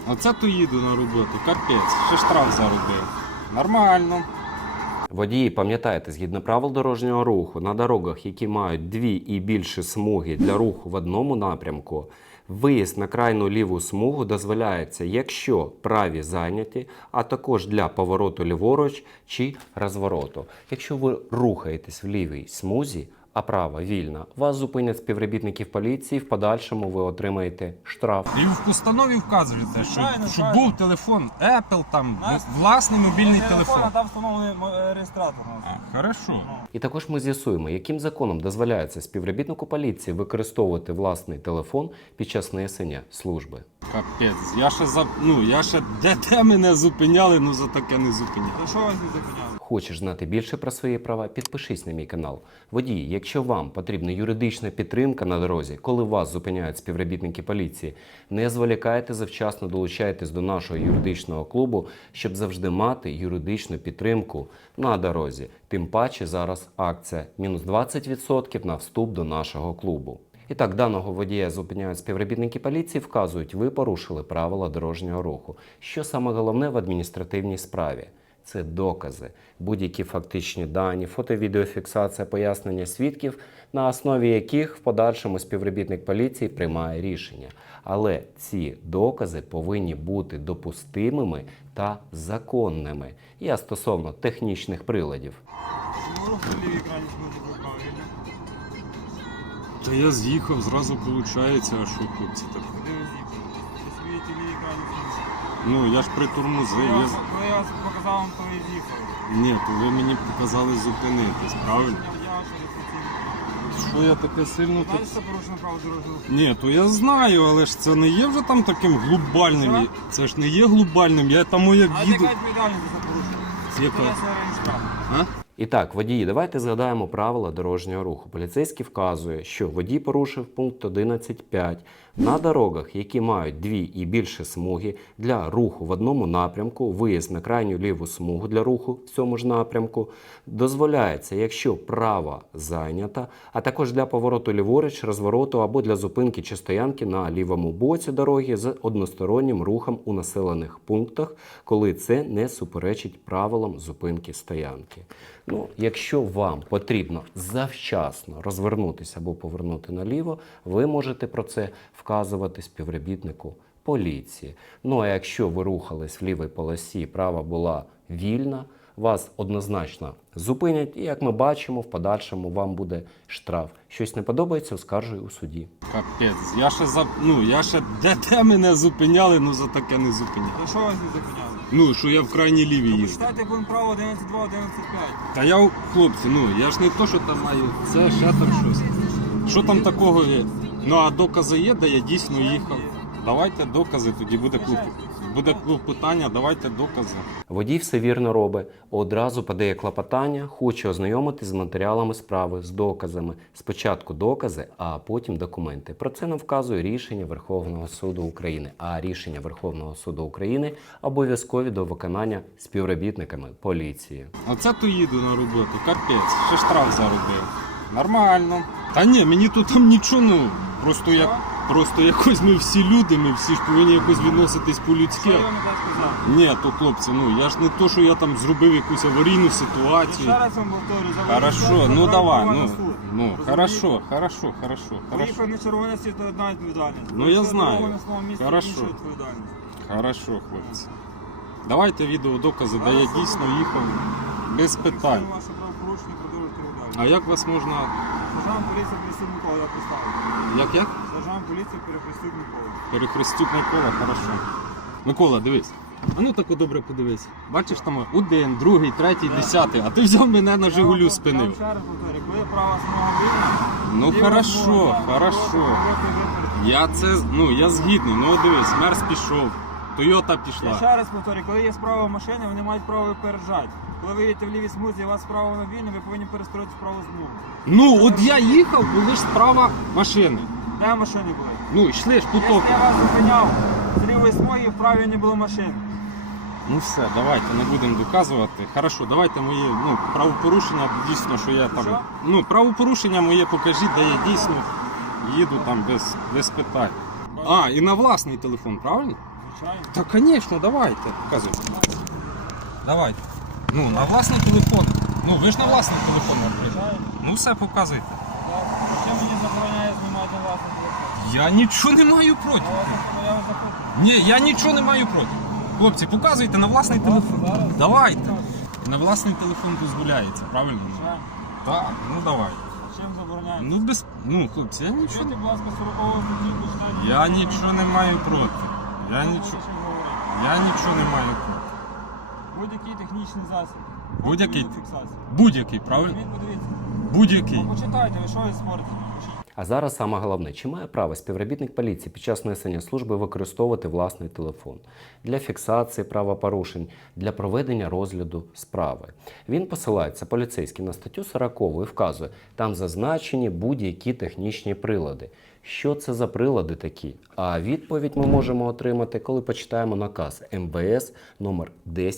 Оце то їду на роботу, капець, ще штраф заробив. Нормально. Водії, пам'ятайте, згідно правил дорожнього руху, на дорогах, які мають 2 і більше смуги для руху в одному напрямку, виїзд на крайню ліву смугу дозволяється, якщо праві зайняті, а також для повороту ліворуч чи розвороту. Якщо ви рухаєтесь в лівій смузі, а права вільна, вас зупинять співробітників поліції, в подальшому ви отримаєте штраф. І в постанові вказуєте, що був телефон Apple, там, власний мобільний телефон. Там встановлений реєстратор. Хорошо. І також ми з'ясуємо, яким законом дозволяється співробітнику поліції використовувати власний телефон під час несення служби. Капець, я ще де мене зупиняли, ну за таке не зупиняли. За що вас не зупиняли? Хочеш знати більше про свої права? Підпишись на мій канал. Водії, якщо вам потрібна юридична підтримка на дорозі, коли вас зупиняють співробітники поліції, не зволікайте, завчасно долучайтесь до нашого юридичного клубу, щоб завжди мати юридичну підтримку на дорозі. Тим паче зараз акція мінус 20% на вступ до нашого клубу. І так, даного водія зупиняють співробітники поліції, вказують, ви порушили правила дорожнього руху. Що саме головне в адміністративній справі? Це докази, будь-які фактичні дані, фото-відеофіксація, пояснення свідків, на основі яких в подальшому співробітник поліції приймає рішення. Але ці докази повинні бути допустимими та законними. Я стосовно технічних приладів. Та я з'їхав, зразу виходить, а що хлопці так? Ну, я ж притормозив. Коли я показав вам, то ви з'їхали. Ні, то ви мені показали зупинитись, правильно? Що я таке сильно тут? Знаєте, що порушено право дорожнього руху? Ні, то я знаю, але ж це не є вже там таким глобальним. Що? Це ж не є глобальним, я там моя А їду. яка відповідальність за це порушення? Яка? Понесе реєстратор. А? І так, водії, давайте згадаємо правила дорожнього руху. Поліцейський вказує, що водій порушив пункт 11.5. На дорогах, які мають 2 і більше смуги для руху в одному напрямку, виїзд на крайню ліву смугу для руху в цьому ж напрямку, дозволяється, якщо права зайнята, а також для повороту ліворуч, розвороту або для зупинки чи стоянки на лівому боці дороги з одностороннім рухом у населених пунктах, коли це не суперечить правилам зупинки стоянки. Ну, якщо вам потрібно завчасно розвернутися або повернути наліво, ви можете про це вказувати співробітнику поліції. Ну, а якщо ви рухались в лівій полосі, права була вільна, вас однозначно зупинять і, як ми бачимо, в подальшому вам буде штраф. Щось не подобається, оскаржуй у суді. Капець, я ще де мене зупиняли, ну за таке не зупиняли. За що вас не зупиняли? Ну, що я в крайній лівій їздив. Почитайте пункт права 11.2, 11.5. Та я, хлопці, я ж не то, що там маю, це ще там щось. Що там такого є? Ну, а докази є, де я дійсно їхав. Давайте докази, тоді буде клопотання, давайте докази. Водій все вірно робить, одразу подає клопотання, хоче ознайомитись з матеріалами справи, з доказами. Спочатку докази, а потім документи. Про це нам вказує рішення Верховного суду України. А рішення Верховного суду України обов'язкові до виконання співробітниками поліції. Оце то їду на роботу, капець, ще штраф заробив. Нормально. Та ні, мені тут там нічого, просто якось ми всі люди, ми всі ж повинні якось відноситись по-людськи. Що я вам не так сказав? Ні, то хлопці, я ж не то, що я там зробив якусь аварійну ситуацію. Ще раз вам повторю, за Хорошо, водій давай, на суд. хорошо. Виїхав на червоне світло, одна відповідальність. Ну, я знаю. Дорога на своєму місці, Хорошо. інша відповідальність. Хорошо, хлопці. Давайте відеодокази, де я дійсно їхав без питань. Якщо ваше правопорушення, продовжуйте далі. А як вас можна... Сержант поліції Перехрестюк Микола, я представив. Як? Сержант поліції Перехрестюк Микола. Перехрестюк Микола, хорошо. Микола, дивись. А ну так добре подивись. Бачиш там 1, 2, 3, 10, а ти взяв мене на Жигулю Я спинив. вам ще раз повторю, коли права смуга вільна, Ну ліва хорошо, смуга, хорошо. проти випередження. Я згідний, дивись, Мерс пішов, Тойота пішла. Я ще раз повторю, коли є справа машини, вони мають право випереджати. Коли ви їдете в лівій смузі, у вас справа на вільна, ви повинні перестроїти справу смугу. Ну, от я їхав, були ж справа машини. Де машини були? Ну, йшли ж Якщо поток. я вас зупиняв з лівої смуги, в правій не було машин. Ну все, давайте, не будемо доказувати. Хорошо, давайте моє правопорушення, дійсно, що я там... Що? Ну, правопорушення моє покажіть, де я дійсно їду там без питань. А, і на власний телефон, правильно? Звичайно. Та, звісно, давайте. Показуйте. Давайте. Ну, на власний телефон. Ну, ви ж на власний телефон відкрили. Звичайно. Ну, все показуйте. Що мені забороняє знімати власний телефон? Я нічого не маю проти. Я вас запитую. Ні, я нічого не маю проти. Хлопці, показуйте на власний телефон. Зараз. Давайте. На власний телефон дозволяється, правильно? Звичайно. Так, ну давай. Чим забороняє? Ну, без... ну, хлопці, я нічого Чуйте, не... будь ласка, 40-го статті почитайте. Я нічого не маю проти. Я Що нічого... чим говорити? Я нічого не маю проти. Будь-який технічний засіб. Будь-який? Фіксації. Будь-який, правильно? Візьміть, подивіться. Будь-який. Ну, почитайте, ви що ви спорите? А зараз саме головне, чи має право співробітник поліції під час несення служби використовувати власний телефон для фіксації правопорушень, для проведення розгляду справи. Він посилається поліцейський на статтю 40 і вказує, там зазначені будь-які технічні прилади. Що це за прилади такі? А відповідь ми можемо отримати, коли почитаємо наказ МВС номер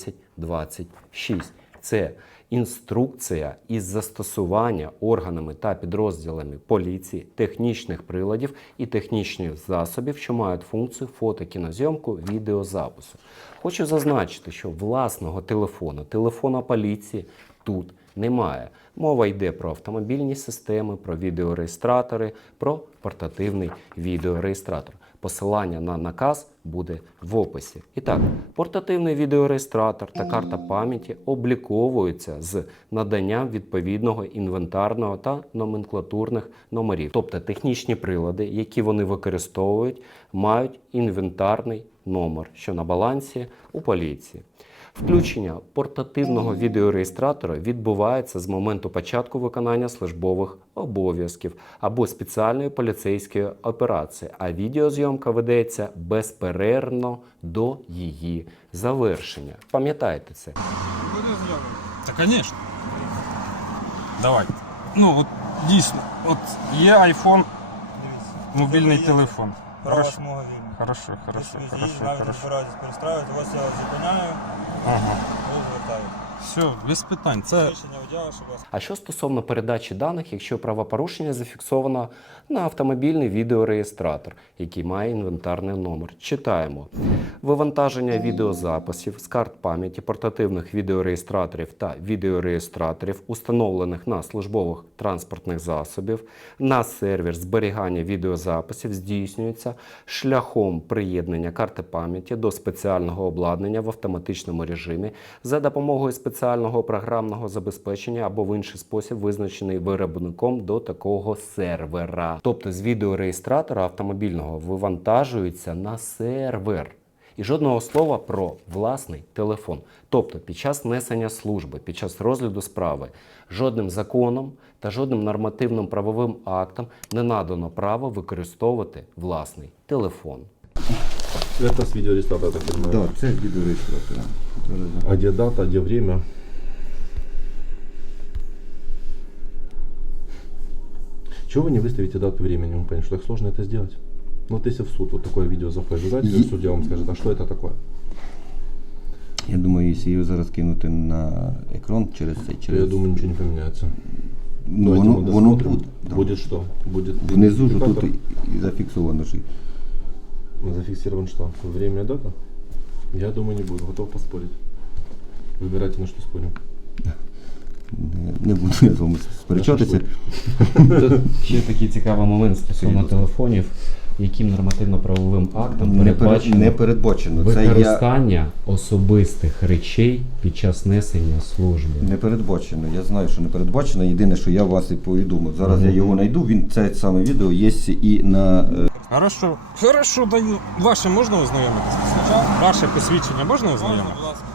1026. Це інструкція із застосування органами та підрозділами поліції технічних приладів і технічних засобів, що мають функцію фото, кінозйомку, відеозапису. Хочу зазначити, що власного телефона поліції тут немає. Мова йде про автомобільні системи, про відеореєстратори, про портативний відеореєстратор. Посилання на наказ буде в описі. І так, портативний відеореєстратор та карта пам'яті обліковуються з наданням відповідного інвентарного та номенклатурних номерів. Тобто технічні прилади, які вони використовують, мають інвентарний номер, що на балансі у поліції. Включення портативного відеореєстратора відбувається з моменту початку виконання службових обов'язків або спеціальної поліцейської операції, а відеозйомка ведеться безперервно до її завершення. Пам'ятайте це. Буде зйомка. Та, звісно. Давайте. Ну, от дійсно, от є iPhone, Дивіться. мобільний Є телефон. Права Хорошо, смуга вільна. хорошо, хорошо, Тобто, хорошо, навіть хорошо. збираєтесь перестраювати, ось я вас зупиняю, Ага. ви звертаєте. Все, без питань. Це Рішення водія, щоб вас... А що стосовно передачі даних, якщо правопорушення зафіксовано на автомобільний відеореєстратор, який має інвентарний номер? Читаємо. Вивантаження відеозаписів з карт пам'яті портативних відеореєстраторів та відеореєстраторів, установлених на службових транспортних засобів, на сервер зберігання відеозаписів здійснюється шляхом приєднання карти пам'яті до спеціального обладнання в автоматичному режимі за допомогою спеціального програмного забезпечення або в інший спосіб, визначений виробником до такого сервера. Тобто з відеореєстратора автомобільного вивантажується на сервер. І жодного слова про власний телефон. Тобто під час несення служби, під час розгляду справи, жодним законом та жодним нормативним правовим актом не надано право використовувати власний телефон. Это с видеорегистратора, так понимаю? Да, це відеореєстратор. А где дата, где время? Чего вы не выставите дату и время? Не могу понять, что так сложно это сделать. Ну вот если в суд вот такое видео заходит, ожидайте, что судья вам скажет, а что это такое? Я думаю, якщо його зараз кинути на екран через цей, через... Я думаю, ничего не поменяется. ну, Давайте воно, мы воно досмотрим. тут. Да. Будет что? Будет Внизу ж тут индикатор. і зафіксовано ж. Зафиксирован что? Время и дата? Я думаю, не буду. Готов поспорить. Выбирайте, на что спорим. Не буду я з вами сперечатися. Ще такий цікавий момент стосовно телефонів, яким нормативно-правовим актом передбачено Не передбачено. Це я... використання особистих речей під час несення служби. Не передбачено. Я знаю, що не передбачено. Єдине, що я вас і повідомив. Зараз я його знайду. Він це саме відео є і на... хорошо. Хорошо, даю. Ваше можна ознайомитися? Спочатку Ваше посвідчення можна можна, ознайомитися? будь ласка.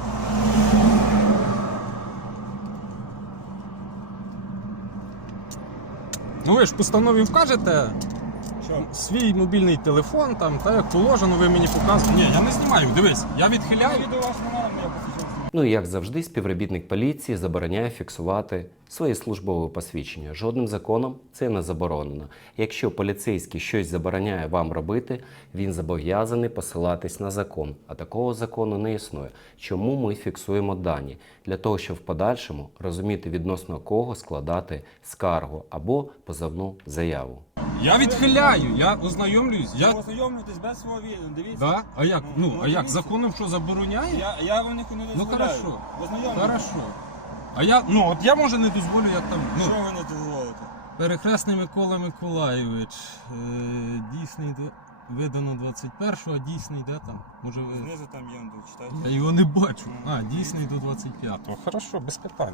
Ну ви ж в постанові вкажете Що? свій мобільний телефон, там, та як положено, ви мені показуєте. Ні, я не знімаю, дивись, я відхиляю. Відео ваш немає, я посвідчив. Ну і як завжди, співробітник поліції забороняє фіксувати свої службові посвідчення. Жодним законом це не заборонено. Якщо поліцейський щось забороняє вам робити, він зобов'язаний посилатись на закон. А такого закону не існує. Чому ми фіксуємо дані? Для того, щоб в подальшому розуміти, відносно кого складати скаргу або позовну заяву. Я відхиляю, я ознайомлююсь. Ви ознайомлюєтесь без свого відео, дивіться. Да? А як? А як? дивіться. Законом що забороняє? Я вам ніхто не дозволяю. хорошо. Ознайомлюйтесь. Хорошо. А я, от я може не дозволю, як там, Що ви не дозволите? Перехресний Микола Миколайович, дійсний, видано 21-го, а дійсний де там? Може ви... Знизу там є, тут читайте. Я його не бачу. А, дійсний до 25-го. Хорошо, без питань.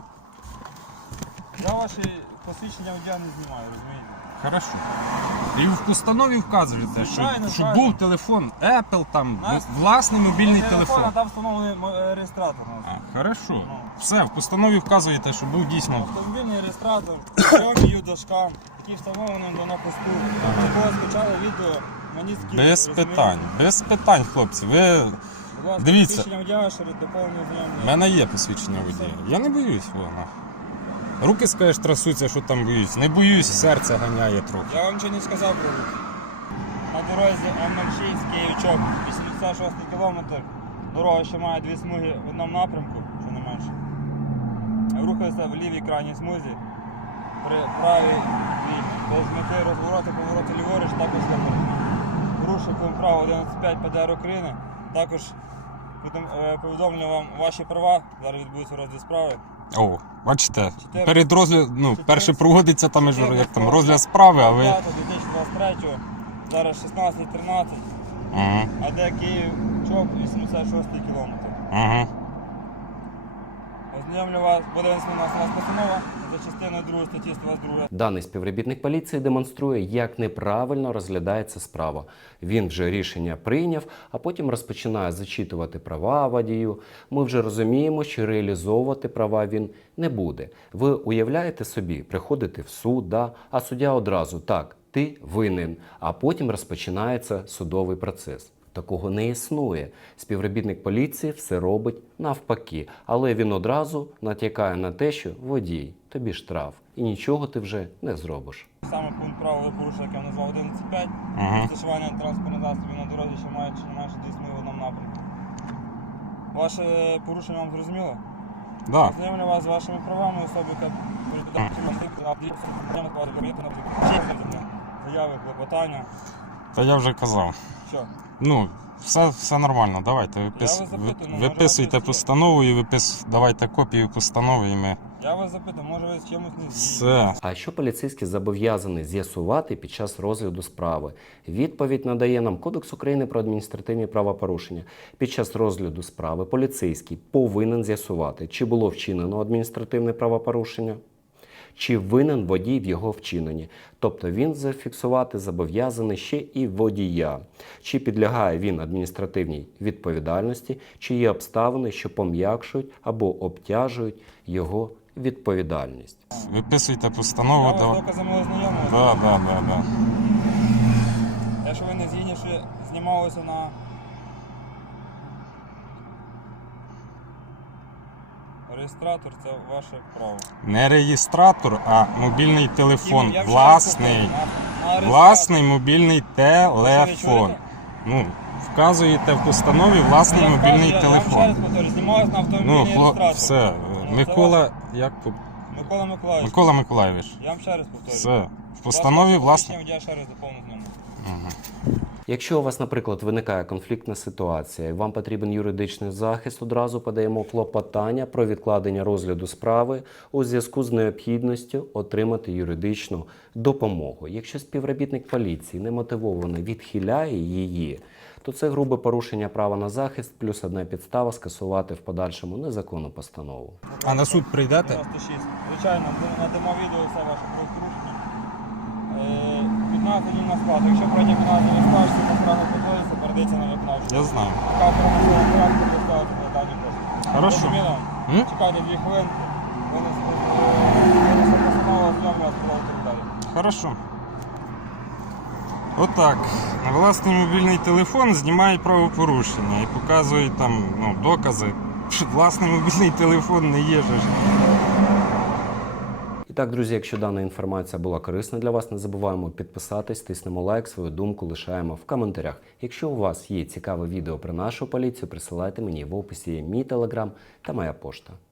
Я ваші посвідчення водія не знімаю, розумієте? Хорошо. І в постанові вказуєте, Звичайно, що правильно. був телефон Apple, там, Нас- власний мобільний телефон. Там встановлений реєстратор у нас. А, хорошо. Все, в постанові вказуєте, що був дійсно. Автомобільний реєстратор, прийомі дошкам, який встановлений на посту. Якого скачали відео, мені скидали. Без питань. Без питань, хлопці. Ви... Будь ласка, Дивіться. посвідчення водія, що доповнення У знайомлення. мене є посвідчення водія. Я не боюсь, воно. Руки, скажеш, трасуться, що там боюсь. Не боюсь, серце ганяє трохи. Я вам нічого не сказав про рух. На дорозі М06 Київчок, 86 кілометр. Дорога, що має дві смуги в одному напрямку, що не менше. Рухається в лівій крайній смузі. При правій без мети розвороти, повороти ліворуч, також порушив пункт права 11.5 ПДР України. Також повідомлю вам ваші права. Зараз відбудеться розгляд справи. О, бачите, Чотири. перед розглядом, Чотири. перше проводиться там, як там, розгляд справи, а ви... 2023, зараз 16.13, Ага, а де Київ, Чоп, 86 кілометр. ага. Ознайомлю вас, буде винесена на вас постанова за частиною 2 статті 122. Даний співробітник поліції демонструє, як неправильно розглядається справа. Він вже рішення прийняв, а потім розпочинає зачитувати права водію. Ми вже розуміємо, що реалізовувати права він не буде. Ви уявляєте собі, приходите в суд, да? А суддя одразу так, ти винен, а потім розпочинається судовий процес. Такого не існує. Співробітник поліції все робить навпаки, але він одразу натякає на те, що водій, тобі штраф, і нічого ти вже не зробиш. Саме пункт права ви порушили, як я назвав 11.5. Ага. Розташування транспортних засобів на дорозі, що мають чи не менше 2 смуги в одному напрямку. Ваше порушення вам зрозуміло? Да. Ознайомлю вас з вашими правами, особи, яка заяви, клопотання. Та я вже казав. Що? Ну, все нормально, давайте, вас запитую, ну, може, виписуйте вас щось є? постанову і давайте копію постанови і ми... Я вас запитую, може ви з чимось не згідні? Все. А що поліцейський зобов'язаний з'ясувати під час розгляду справи? Відповідь надає нам Кодекс України про адміністративні правопорушення. Під час розгляду справи поліцейський повинен з'ясувати, чи було вчинено адміністративне правопорушення, чи винен водій в його вчиненні. Тобто він зафіксувати зобов'язаний ще і водія. Чи підлягає він адміністративній відповідальності, чи є обставини, що пом'якшують або обтяжують його відповідальність. Виписуйте Я постанову. вас з доказами ознайомив. Да. Якщо ви не згідні, що знімалося на реєстратор, це ваше право. Не реєстратор, а мобільний телефон. Я вже Власний. раз повторюю, на реєстратор. Власний мобільний Ви телефон. чуєте? Ну, вказуєте в постанові власний мобільний Я вам ще телефон. раз повторюю, знімалося на Ну, автомобільний реєстратор. все. Ну, Микола, як Микола Миколаївич. Микола Миколайович. Я вам ще раз повторюю. Все. В постанові власний. Я ще раз доповню номер. Якщо у вас, наприклад, виникає конфліктна ситуація і вам потрібен юридичний захист, одразу подаємо клопотання про відкладення розгляду справи у зв'язку з необхідністю отримати юридичну допомогу. Якщо співробітник поліції немотивовано відхиляє її, то це грубе порушення права на захист, плюс одна підстава скасувати в подальшому незаконну постанову. А на суд прийдете? 96. Звичайно, надамо відео все ваше правопорушення. 15 днів на склад. Якщо протягом 15 днів складу, то справа підводиться, передається на виконавчу. Я знаю. Така правоохоронна порядку доставити на дані кошти. Хорошо. Зрозуміло? М? Чекайте 2 хвилинки. Винесе постанова, ознайомлю вас, продовжуйте далі. Хорошо. Отак. На власний мобільний телефон знімає правопорушення і показує там докази. Власний мобільний телефон не є же. І так, друзі, якщо дана інформація була корисна для вас, не забуваємо підписатись, тиснемо лайк, свою думку лишаємо в коментарях. Якщо у вас є цікаве відео про нашу поліцію, присилайте мені в описі є мій телеграм та моя пошта.